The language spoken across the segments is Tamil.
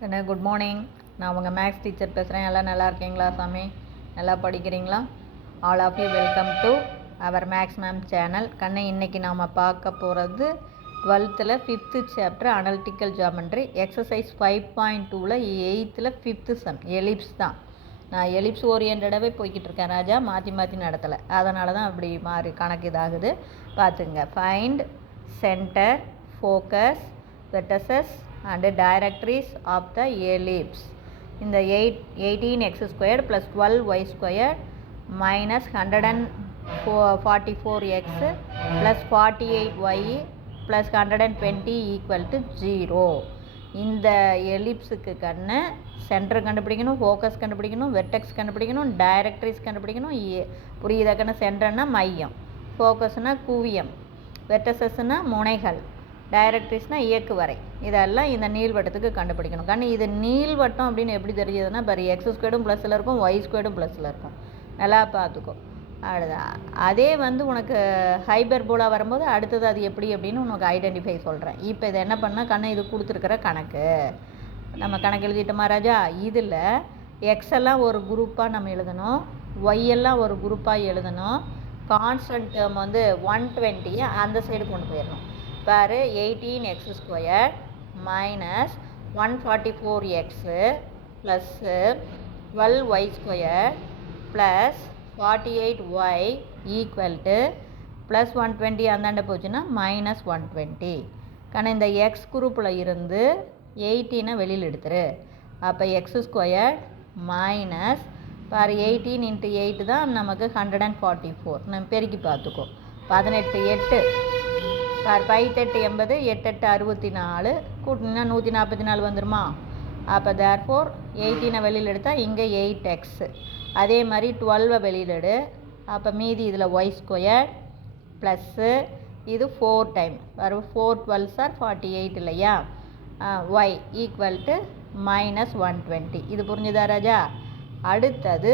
கண்ணு குட் மார்னிங். நான் உங்கள் மேக்ஸ் டீச்சர் பேசுகிறேன். எல்லாம் நல்லா இருக்கீங்களா சாமி? நல்லா படிக்கிறீங்களா? All of you welcome to our maths ma'am channel. கண்ணு இன்றைக்கி நாம் பார்க்க போகிறது 12th 5th chapter analytical geometry exercise 5.2 8th 5th sum ellipse தான். நான் எலிப்ஸ் ஓரியன்டாகவே போய்கிட்டு இருக்கேன் ராஜா, மாற்றி நடத்தலை. அதனால தான் அப்படி மாறி கணக்கு இதாகுது. பார்த்துங்க. Find centre, focus, vertices and directories of the ellipse. In the 18x squared plus 12y squared minus 144x plus 48y plus 120 equal to 0. இந்த எலிப்ஸுக்கு கண்ணு சென்டர் கண்டுபிடிக்கணும், ஃபோக்கஸ் கண்டுபிடிக்கணும், வெர்டெக்ஸ் கண்டுபிடிக்கணும், டைரக்டரிஸ் கண்டுபிடிக்கணும். புரியுதா கண்ணு? சென்டர்னா மையம், ஃபோக்கஸ்னால் குவியம், வெர்டசஸ்னால் முனைகள், டைரக்ட்ரிஸ்னால் இயக்கு வரை. இதெல்லாம் இந்த நீள்வட்டத்துக்கு கண்டுபிடிக்கணும். கண்ணு இது நீள்வட்டம் அப்படின்னு எப்படி தெரிஞ்சதுன்னா, பாரு எக்ஸ் ஸ்கொயர்டும் ப்ளஸில் இருக்கும், ஒய் ஸ்கொயர்டும் ப்ளஸில் இருக்கும். நல்லா பார்த்துக்கோ. அதே உனக்கு ஹைபர்போலா வரும்போது அடுத்தது அது எப்படி அப்படின்னு உனக்கு ஐடென்டிஃபை சொல்கிறேன். இப்போ இதை என்ன பண்ணால் கண்ணு இது கொடுத்துருக்கிற கணக்கு நம்ம கணக்கு எழுதிட்டோமா ராஜா? இதில் எக்ஸ் எல்லாம் ஒரு குரூப்பாக நம்ம எழுதணும், ஒய் எல்லாம் ஒரு குரூப்பாக எழுதணும். கான்ஸ்டன்ட் டேர்ம் 120 அந்த சைடு கொண்டு போயிடணும். பாரு 18x square minus 144x plus 12y square plus 48y equal to plus 120 அந்தாண்ட போச்சுன்னா மைனஸ் 120. കാരണം இந்த எக்ஸ் குரூப்பில் இருந்து 18 வெளியில் எடுத்துரு. அப்போ எக்ஸ் ஸ்கொயர் மைனஸ் பாரு 18 × 8 தான் நமக்கு 144. நம்ம பெருக்கி பார்த்துக்கோ. 18 8 பார் 5 8 80 8 8 64 கூட்டினா 144 வந்துடுமா? அப்போ தேர்ஃபோர் 18 வெளியில் எடுத்தால் இங்கே 8x. அதே மாதிரி 12 வெளியில் எடு. அப்போ மீதி இதில் ஒய் ஸ்கொயர் ப்ளஸ்ஸு இது 4 டைம் வரும். 4 12 சார் 48 இல்லையா? Y equal to minus 120. இது புரிஞ்சுதா ராஜா? அடுத்தது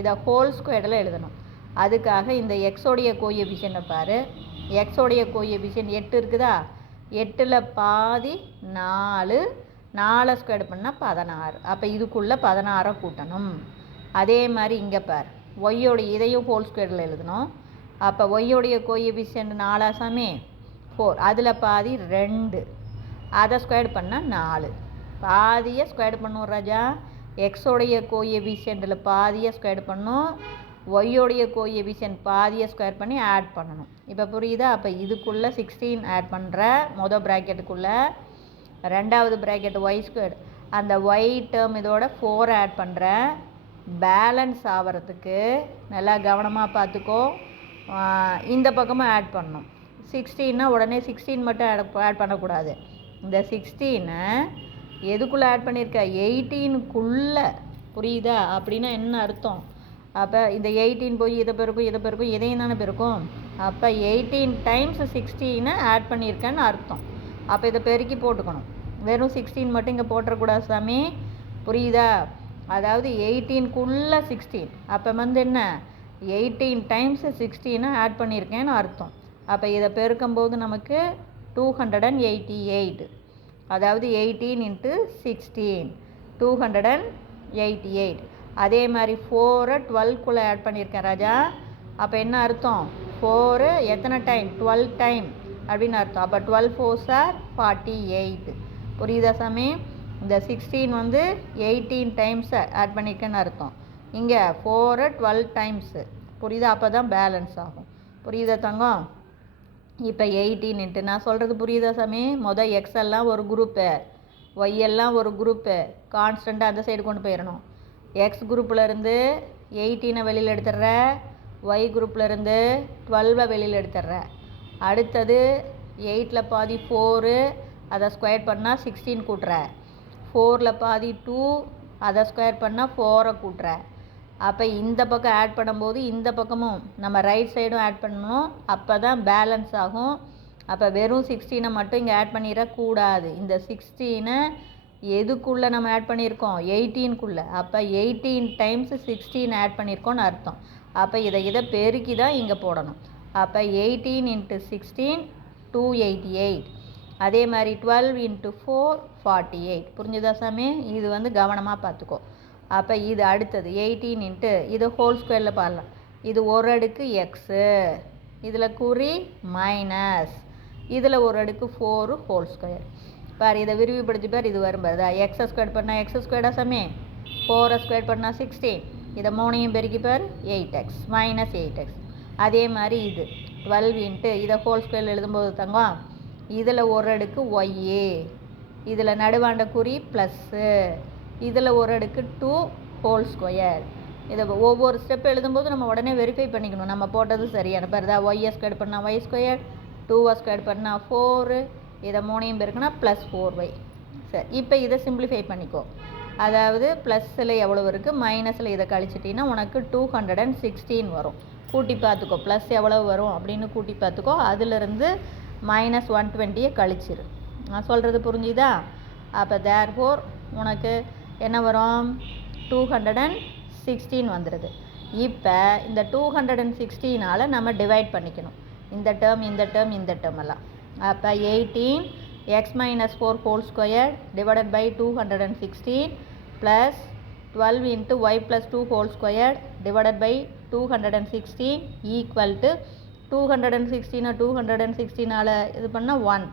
இதை ஹோல் ஸ்கொயரில் எழுதணும். அதுக்காக இந்த எக்ஸோடைய கோஎஃபிஷியன்ட்டை பாரு. எக்ஸோடைய கோஎஃபிஷியன்ட் 8 இருக்குதா? 8ல் பாதி 4, 4 ஸ்கொயர் பண்ணால் 16. அப்போ இதுக்குள்ளே 16 கூட்டணும். அதே மாதிரி இங்கே பார், ஒய்யோடைய இதையும் ஹோல் ஸ்கொயரில் எழுதணும். அப்போ ஒய்யோடைய கோஎஃபிஷியன்ட் 4 சாமி 4, அதில் பாதி 2, அதை ஸ்கொயர் பண்ணால் 4. பாதியை ஸ்கொயர் பண்ணும் ராஜா. எக்ஸோடைய கோஎஃபிஷியன்ட்டில் பாதியை ஸ்கொயர் பண்ணும், ஒய்யோடைய கோஎஃபிஷியன்ட் பாதியை ஸ்கொயர் பண்ணி ஆட் பண்ணணும். இப்போ புரியுதா? அப்போ இதுக்குள்ளே 16 ஆட் பண்ணுற மொதல் ப்ராக்கெட்டுக்குள்ளே, ரெண்டாவது ப்ராக்கெட் ஒய் ஸ்கொயர், அந்த ஒய் டேர்ம் இதோட 4 ஆட் பண்ணுற. பேலன்ஸ் ஆகிறதுக்கு நல்லா கவனமாக பார்த்துக்கோ. இந்த பக்கமும் ஆட் பண்ணணும். 16னா உடனே 16 மட்டும் ஆட் பண்ணக்கூடாது. இந்த 16 எதுக்குள்ளே ஆட் பண்ணியிருக்க? 18க்குள்ளே. புரியுதா? அப்படின்னா என்ன அர்த்தம்? அப்போ இந்த 18 போய் இதை பெருக்கும், இதையும் தானே பெருக்கும். அப்போ 18 டைம்ஸ் 16 ஆட் பண்ணியிருக்கேன்னு அர்த்தம். அப்போ இதை பெருக்கி போட்டுக்கணும். வெறும் 16 மட்டும் இங்கே போட்டுறக்கூடாது சாமி. புரியுதா? அதாவது 18க்குள்ளே 16. அப்போ என்ன? 18 டைம்ஸ் 16 ஆட் பண்ணியிருக்கேன்னு அர்த்தம். அப்போ இதை பெருக்கும்போது நமக்கு 288. அதாவது 18 × 16 288. அதே மாதிரி 4 12க்குள்ளே ஆட் பண்ணியிருக்கேன் ராஜா. அப்போ என்ன அர்த்தம்? 4 எத்தனை டைம்? 12 டைம் அப்படின்னு அர்த்தம். அப்போ 12 4s are 48. புரியுதா சாமி? இந்த 16 18 டைம்ஸ் ஆட் பண்ணியிருக்கேன்னு அர்த்தம். இங்கே 4 12 டைம்ஸு. புரியுதா? அப்போ தான் பேலன்ஸ் ஆகும். புரியுதா தங்கம்? இப்போ 18 நான் சொல்கிறது புரியுதா சாமி? மொதல் எக்ஸ் எல்லாம் ஒரு குரூப்பு, ஒய் எல்லாம் ஒரு குரூப்பு. கான்ஸ்டண்ட்டாக அந்த சைடு கொண்டு போயிடணும். எக்ஸ் குரூப்பில் இருந்து 18 வெளியில் எடுத்துடுற, ஒய் குரூப்பில் இருந்து 12 வெளியில் எடுத்துடுற. அடுத்தது 8ல் பாதி 4, அதை ஸ்கொயர் பண்ணால் 16 கூட்டுற. 4ல் பாதி 2, அதை ஸ்கொயர் பண்ணால் 4 கூட்டுற. அப்போ இந்த பக்கம் ஆட் பண்ணும்போது இந்த பக்கமும் நம்ம ரைட் சைடும் ஆட் பண்ணணும். அப்போ தான் பேலன்ஸ் ஆகும். அப்போ வெறும் 16 மட்டும் இங்கே ஆட் பண்ணிடக்கூடாது. இந்த 16 எதுக்குள்ளே நம்ம ஆட் பண்ணியிருக்கோம்? 18க்குள்ளே. அப்போ 18 டைம்ஸ் 16 ஆட் பண்ணியிருக்கோன்னு அர்த்தம். அப்போ இதை பெருக்கி தான் இங்கே போடணும். அப்போ 18 × 16 288. அதே மாதிரி 12 × 4 48. புரிஞ்சுதா சாமி? இது வந்து கவனமாக பார்த்துக்கோ. அப்போ இது அடுத்தது 18 இது ஹோல் ஸ்கொயரில் பாடலாம். இது ஒரு அடுக்கு எக்ஸு, இதில் குறி மைனஸ், இதில் ஒரு அடுக்கு 4 ஹோல் ஸ்கொயர். பார், இதை விரிவுபடுத்தி பார், இது வரும் பாரு. எக்ஸை ஸ்கொயர் பண்ணால் எக்ஸ் ஸ்கொயர்டா சாமி, 4 ஸ்கொயர் பண்ணால் 16, இதை 3ஐயும் பெருக்கி பார் 8x மைனஸ் 8x. அதே மாதிரி இது 12 இதை ஹோல் ஸ்கொயரில் எழுதும்போது தங்கம், இதில் ஒரு அடுக்கு ஒய்ஏ, இதில் நடுவாண்ட குறி ப்ளஸ்ஸு, இதில் ஒரு அடுக்கு 2 ஹோல் ஸ்கொயர். இதை ஒவ்வொரு ஸ்டெப் எழுதும்போது நம்ம உடனே வெரிஃபை பண்ணிக்கணும் நம்ம போட்டது சரியான பாருதா. ஒய்யை ஸ்கொயர் பண்ணால் ஒய் ஸ்கொயர், 2 ஸ்கொயர் பண்ணால் 4, இதை 3ஐயும் பெருக்குனா ப்ளஸ் 4y. சரி, இப்போ இதை சிம்பிளிஃபை பண்ணிக்கோ. அதாவது ப்ளஸ்ஸில் எவ்வளோ இருக்குது, மைனஸில் இதை கழிச்சிட்டிங்கன்னா உனக்கு 216 வரும். கூட்டி பார்த்துக்கோ, ப்ளஸ் எவ்வளோ வரும் அப்படின்னு கூட்டி பார்த்துக்கோ. அதிலிருந்து -120 கழிச்சிரு. நான் சொல்கிறது புரிஞ்சுதா? அப்போ தேர்ஃபோர் உனக்கு என்ன வரும், 216 வந்துடுது. இப்போ இந்த 216ஆல் நம்ம டிவைட் பண்ணிக்கணும். இந்த டேர்ம் இந்த டேர்ம் இந்த டேர்ம் எல்லாம். அப்போ 18x - 4 whole square divided by 216 plus 12 × y + 2 whole square divided by 216 equal to 216 216ஆல் இது பண்ணால் 1.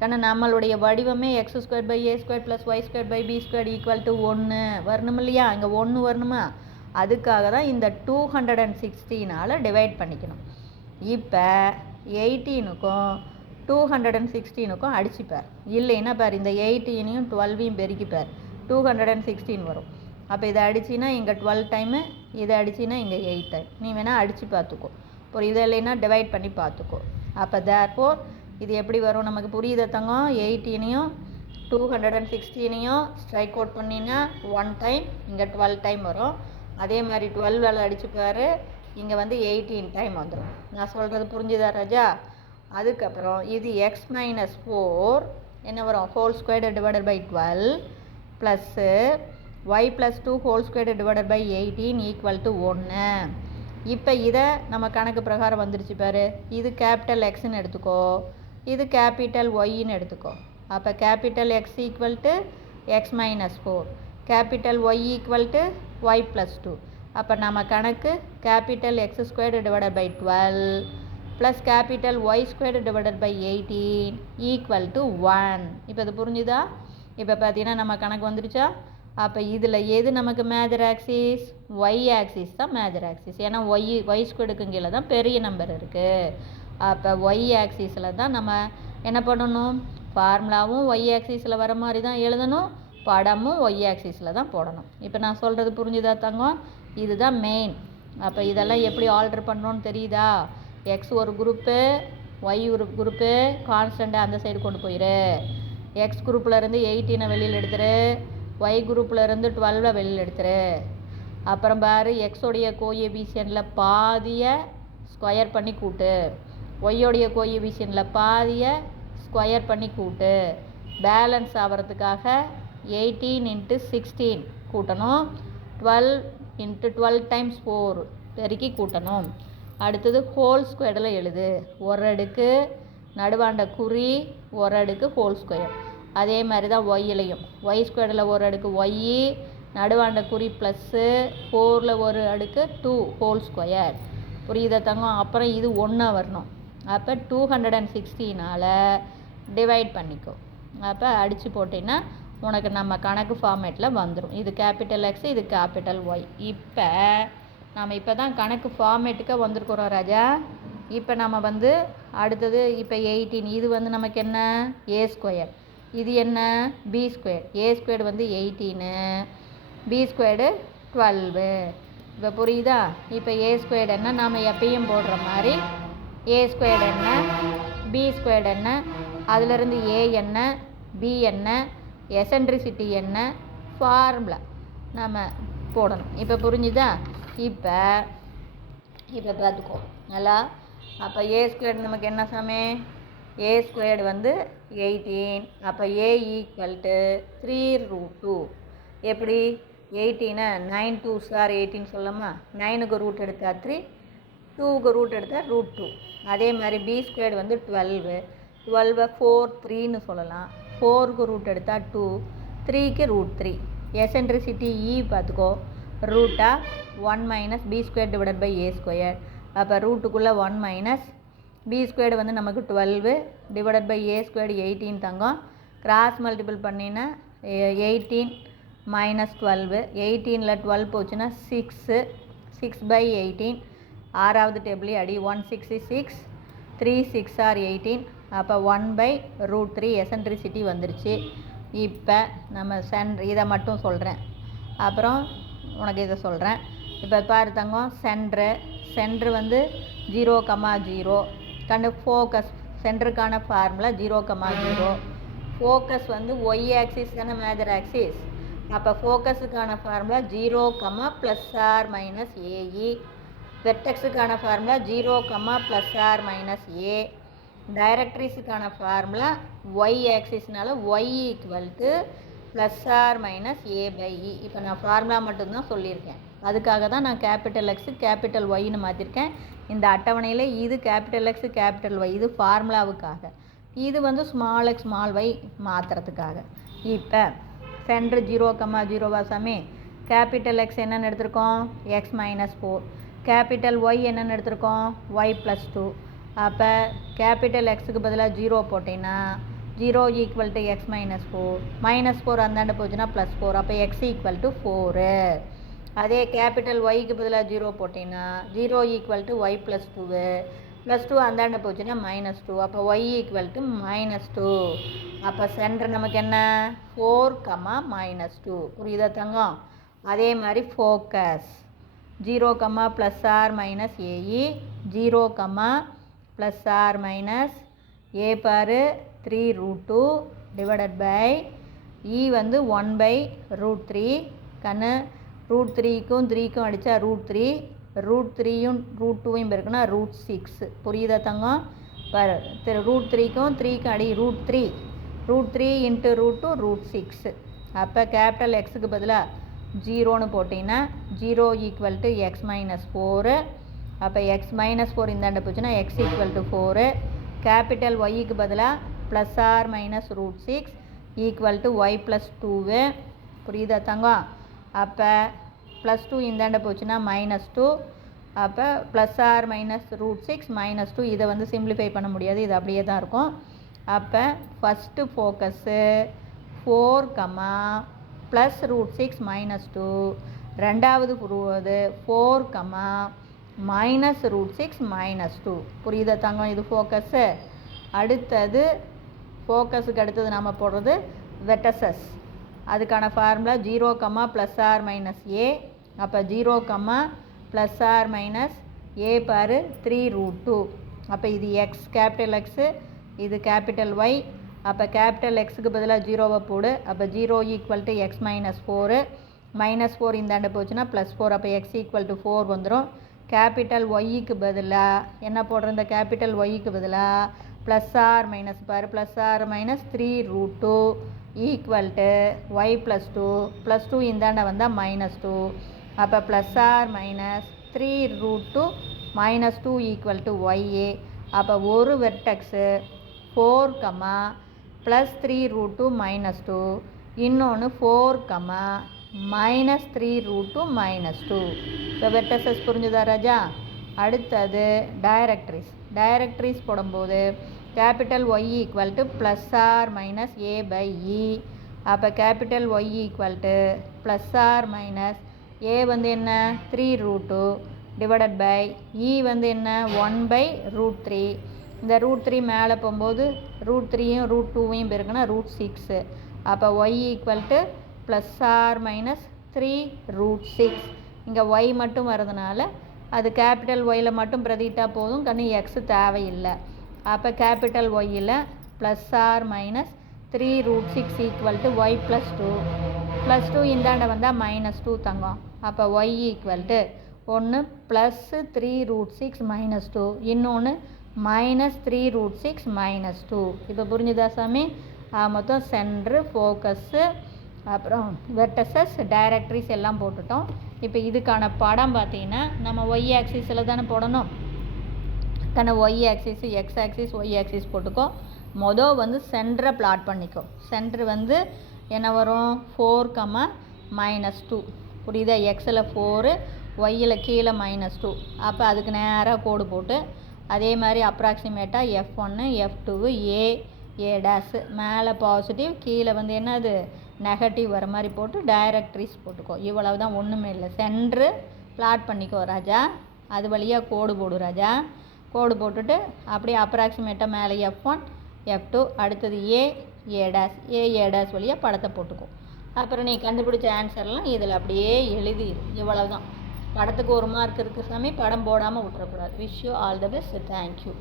കാരണം நம்மளுடைய வடிவமே x² / a² + y² / b² = 1 வரணும் இல்லையா? இங்கே 1 வரணுமா? அதுக்காக தான் இந்த 216ஆல் டிவைட் பண்ணிக்கணும். இப்போ 18க்கும் 216க்கும் அடிச்சுப்பார். இல்லைன்னா பார், இந்த 18ஐயும் 12ஐயும் பெருக்கிப்பார், 216 வரும். அப்போ இதை அடிச்சின்னா இங்கே 12 டைமு, இதை அடிச்சின்னா இங்கே 8 டைம். நீ வேணால் அடித்து பார்த்துக்கோ. அப்புறம் இதை இல்லைன்னா டிவைட் பண்ணி பார்த்துக்கோ. அப்போ தேர்ஃபோர் இது எப்படி வரும் நமக்கு புரியுத தங்கம்? 18ஐயும் 216ஐயும் ஸ்ட்ரைக் அவுட் பண்ணினா 1 டைம், இங்கே 12 டைம் வரும். அதே மாதிரி 12ஆல் அடிச்சுப்பார், இங்கே வந்து 18 டைம் வந்துடும். நான் சொல்கிறது புரிஞ்சுதா ராஜா? அதுக்கப்புறம் இது x - 4 என்ன வரும், whole square divided by 12 plus y + 2 whole square divided by 18 equal to 1. இப்போ இதை நம்ம கணக்கு பிரகாரம் வந்துருச்சு பாரு. இது கேபிட்டல் எக்ஸ்ன்னு எடுத்துக்கோ, இது கேபிட்டல் ஒய்ன்னு எடுத்துக்கோ. அப்போ capital x equal to x - 4, capital Y equal to y + 2. அப்போ நம்ம கணக்கு capital x² divided by 12 plus capital y² divided by 18 equal to 1. இப்போ இது புரிஞ்சுதா? இப்போ பார்த்தீங்கன்னா நம்ம கணக்கு வந்துருச்சா? அப்போ இதில் எது நமக்கு மேஜர் ஆக்சிஸ்? ஒய் ஆக்சிஸ் தான் மேஜர் ஆக்சிஸ். ஏன்னா y² கீழே தான் பெரிய நம்பர் இருக்குது. அப்போ ஒய் ஆக்சிஸில் தான் நம்ம என்ன பண்ணணும், ஃபார்முலாவும் ஒய் ஆக்சிஸில் வர மாதிரி தான் எழுதணும், படமும் ஒய் ஆக்சிஸில் தான் போடணும். இப்போ நான் சொல்கிறது புரிஞ்சுதா தங்கம்? இதுதான் மெயின். அப்போ இதெல்லாம் எப்படி ஆல்டர் பண்ணணும்னு தெரியுதா? எக்ஸ் ஒரு குரூப்பு, ஒய் ஒரு குரூப்பு, கான்ஸ்டண்ட்டை அந்த சைடு கொண்டு போயிரு. எக்ஸ் குரூப்பில் 18 வெளியில் எடுத்துரு, ஒய் குரூப்பில் 12 வெளியில் எடுத்துரு. அப்புறம் பாரு, எக்ஸோடைய கோஎஃபிஷியன்ட்டில் பாதியை ஸ்கொயர் பண்ணி கூட்டு, ஒய்யோடைய கோஎஃபிஷியன்ட்டில் பாதியை ஸ்கொயர் பண்ணி கூட்டு. பேலன்ஸ் ஆகிறதுக்காக 18 × 16 கூட்டணும், 12 × 12 டைம்ஸ் 4 பெருக்கி கூட்டணும். அடுத்தது ஹோல் ஸ்கொயரில் எழுது, ஒரு அடுக்கு நடுவாண்ட குறி ஒரு அடுக்கு ஹோல் ஸ்கொயர். அதே மாதிரி தான் ஒய்யிலையும் y² ஒரு அடுக்கு ஒய், நடுவாண்ட குறி ப்ளஸ்ஸு, 4ல் ஒரு அடுக்கு 2 ஹோல் ஸ்கொயர். புரியுதா தங்கம்? அப்புறம் இது 1 வரணும். அப்போ 216ஆல் டிவைட் பண்ணிக்கோ. அப்போ அடித்து போட்டிங்கன்னா உனக்கு நம்ம கணக்கு ஃபார்மேட்டில் வந்துடும். இது கேபிட்டல் எக்ஸ், இது கேபிட்டல் ஒய். இப்போ நம்ம இப்போ தான் கணக்கு ஃபார்மேட்டுக்கு வந்திருக்கிறோம் ராஜா. இப்போ நம்ம வந்து அடுத்தது இப்போ 18, இது வந்து நமக்கு என்ன, a², இது என்ன, b². a² வந்து 18, b² 12. இப்போ புரியுதா? இப்போ a² என்ன, நாம் எப்பயும் போடுற மாதிரி a² என்ன, b² என்ன, அதிலிருந்து a என்ன, b என்ன, எசன்ட்ரிசிட்டி என்ன, ஃபார்முலா நம்ம போடணும். இப்போ புரிஞ்சுதா? இப்போ பார்த்துக்கோ நல்லா. அப்போ a² நமக்கு என்ன சாமி, a² வந்து 18. அப்போ a ஈக்குவல் டு 3√2. எப்படி 18 9 2s are 18 சொல்லலாமா? 9க்கு ரூட் எடுத்தால் 3, 2க்கு ரூட் எடுத்தால் √2. அதே மாதிரி b² வந்து 12, 12 4 3ன்னு சொல்லலாம். 4க்கு ரூட் எடுத்தால் 2, 3க்கு √3. எசென்ட்ரிசிட்டி E பார்த்துக்கோ, ரூட்டா 1 minus b square divided by a square. அப்போ ரூட்டுக்குள்ளே 1 மைனஸ் பி ஸ்கொயர்டு வந்து நமக்கு 12 டிவைடட் பை ஏ ஸ்கொயர்டு 18 தங்கம். கிராஸ் மல்டிபிள் பண்ணினா 18 மைனஸ் 12, 18ல் 12 போச்சுன்னா 6, 6 பை 18. ஆறாவது டேபிளே அடி. 166, 3 6 ஆர் 18. அப்போ 1 பை √3 எசென்ட்ரிசிட்டி வந்துருச்சு. இப்போ நம்ம இதை மட்டும் சொல்கிறேன், அப்புறம் உனக்கு இதை சொல்கிறேன். இப்போ பாரு தங்கம், சென்ட்ரு வந்து 0,0 கண்டு ஃபோக்கஸ். சென்டருக்கான ஃபார்முலா 0,0. ஃபோக்கஸ் வந்து ஒய் ஆக்சிஸ் தானே மேஜர் ஆக்சிஸ். அப்போ ஃபோக்கஸுக்கான formula 0, plus or minus a e. வெர்டெக்ஸுக்கான formula 0, plus or minus a. டைரக்ட்ரிஸுக்கான ஃபார்முலா ஒய் ஆக்சிஸ்னால Y equal to plus or minus a by e. இப்போ நான் ஃபார்முலா மட்டும்தான் சொல்லியிருக்கேன், அதுக்காக தான் நான் கேபிட்டல் எக்ஸு கேபிட்டல் ஒய்னு மாற்றிருக்கேன். இந்த அட்டவணையில் இது கேபிட்டல் எக்ஸு கேபிட்டல் ஒய், இது ஃபார்முலாவுக்காக. இது வந்து ஸ்மால் எக்ஸ் ஸ்மால் ஒய் மாற்றுறதுக்காக. இப்போ சென்ட்ரு 0,0 வாசாமி. கேபிட்டல் எக்ஸ் என்னென்னு எடுத்திருக்கோம், எக்ஸ் மைனஸ் 4. கேபிட்டல் ஒய் என்னென்னு எடுத்திருக்கோம், ஒய் ப்ளஸ் 2. அப்போ கேபிட்டல் எக்ஸுக்கு பதிலாக 0 போட்டிங்கன்னா 0 ஈக்குவல் டு எக்ஸ் மைனஸ் 4. -4 அந்தாண்ட போச்சுன்னா +4. அப்போ எக்ஸ் ஈக்குவல் டு 4. அதே கேபிட்டல் ஒய்க்கு பதிலாக 0 போட்டிங்கன்னா 0 ஈக்குவல் டு ஒய் ப்ளஸ் 2. +2 அந்தாண்ட போச்சுன்னா -2. அப்போ ஒய் ஈக்குவல் டு -2. அப்போ சென்டர் நமக்கு என்ன, 4, -2. புரியுதா தங்கம்? அதே மாதிரி focus 0, plus or minus a e. 0, plus or minus a பாரு 3√2 டிவைடட் பை இ வந்து 1 பை √3. கண்ணு √3க்கும் 3க்கும் அடித்தா √3, √3யும் √2வையும் பெருக்குன்னா √6. புரியுதா தங்கம்? பாரு, √3க்கும் 3க்கும் அடி √3, √3 இன்ட்டு √2 √6. அப்போ கேபிட்டல் எக்ஸுக்கு பதிலாக 0ன்னு போட்டிங்கன்னா 0 ஈக்குவல் டு எக்ஸ் மைனஸ் 4. அப்போ எக்ஸ் மைனஸ் 4 இந்தாண்ட போச்சுன்னா எக்ஸ் ஈக்குவல் டு 4. கேபிட்டல் ஒய்க்கு பதிலாக plus or minus √6 equal to Y plus 2. புரியுதா தங்கம்? அப்போ +2 இந்தாண்ட போச்சுன்னா -2. அப்போ ப்ளஸ் ஆர் மைனஸ் √6 -2. இதை வந்து சிம்பிளிஃபை பண்ண முடியாது, இது அப்படியே தான் இருக்கும். அப்போ ஃபஸ்ட்டு ஃபோக்கஸு 4, ப்ளஸ் √6 -2. ரெண்டாவது 4, மைனஸ் √6 -2. புரியுதா தங்கம்? இது ஃபோக்கஸு. அடுத்தது ஃபோக்கஸுக்கு அடுத்தது நம்ம போடுறது வெர்டசஸ். அதுக்கான ஃபார்முலா 0, ப்ளஸ் ஆர் மைனஸ் ஏ. அப்போ 0, ப்ளஸ் ஆர் மைனஸ் ஏ பாரு 3√2. அப்போ இது எக்ஸ் கேபிட்டல் எக்ஸு, இது கேபிட்டல் ஒய். அப்போ கேபிட்டல் எக்ஸுக்கு பதிலாக 0வை போடு. அப்போ 0 ஈக்குவல் டு எக்ஸ் மைனஸ் 4. -4 இந்தாண்ட போச்சுன்னா +4. அப்போ எக்ஸ் ஈக்குவல் டு 4 வந்துடும். கேபிட்டல் ஒய்க்கு பதிலாக என்ன போடுறோம், இந்த கேபிட்டல் ஒய்க்கு பதிலாக ப்ளஸ் ஆர் மைனஸ் பாரு, plus or minus 3√2 equal to Y plus 2. +2 இந்தாண்ட வந்தால் -2. அப்போ plus or minus 3√2 -2 equal to ஒய்ஏ. அப்போ ஒரு வெர்டெக்ஸு 4, ப்ளஸ் 3√2 -2. இன்னொன்று 4, -3√2 -2. இப்போ வெர்டசஸ் புரிஞ்சுதா ராஜா? அடுத்தது டைரக்ட்ரிஸ் போடும்போது capital Y equal to plus or minus a by e. அப்போ capital Y equal to plus or minus a வந்து என்ன 3√2 டிவைடட் பை இ வந்து என்ன 1 பை √3. இந்த √3 மேலே போகும்போது √3யும் √2வையும் பெருக்குன்னா √6. அப்போ Y equal to plus or minus 3√6. இங்கே ஒய் மட்டும் வரதுனால அது கேபிட்டல் ஒய்யில் மட்டும் பிரதிட்டா போதும், கண்ணு எக்ஸு தேவையில்லை. அப்போ கேபிட்டல் ஒய்யில் plus or minus 3√6 equal to Y plus 2. +2 இந்தாண்ட வந்தால் -2 தங்கம். அப்போ ஒய் ஈக்குவல் டு ஒன்று ப்ளஸ் 3√6 -2, இன்னொன்று -3√6 -2. இப்போ புரிஞ்சுதா சாமி? மொத்தம் சென்ட்ரு, ஃபோக்கஸ்ஸு, அப்புறம் வெர்டசஸ், டைரக்ட்ரிஸ் எல்லாம் போட்டுட்டோம். இப்போ இதுக்கான படம் பார்த்தீங்கன்னா நம்ம ஒய் ஆக்சிஸில் தானே போடணும். Y axis, x axis, y axis போட்டுக்கோ. வந்து சென்டரை பிளாட் பண்ணிக்கோ. சென்டர் வந்து என்ன வரும், 4, -2. புரியுதா? எக்ஸில் 4, ஒய்யில் கீழே -2. அப்போ அதுக்கு நேராக கோடு போட்டு அதே மாதிரி அப்ராக்சிமேட்டாக F1 F2 A மேலே பாசிட்டிவ் கீழே வந்து என்னது நெகட்டிவ் வர மாதிரி போட்டு டைரக்ட்ரிஸ் போட்டுக்கோ. இவ்வளவு தான், ஒன்றுமே இல்லை. சென்ட்ரு பிளாட் பண்ணிக்கோ ராஜா. அது வழியாக கோடு போடு ராஜா. கோடு போட்டுட்டு அப்படியே அப்ராக்சிமேட்டாக மேலே F1 F2 அடுத்தது A வழியாக படத்தை போட்டுக்கோ. அப்புறம் நீ கண்டுபிடிச்ச ஆன்சர்லாம் இதில் அப்படியே எழுதிடு. இவ்வளவு தான். படத்துக்கு 1 மார்க் இருக்குது சாமி. படம் போடாமல் விட்டுறக்கூடாது. Wish you all the best. Thank you.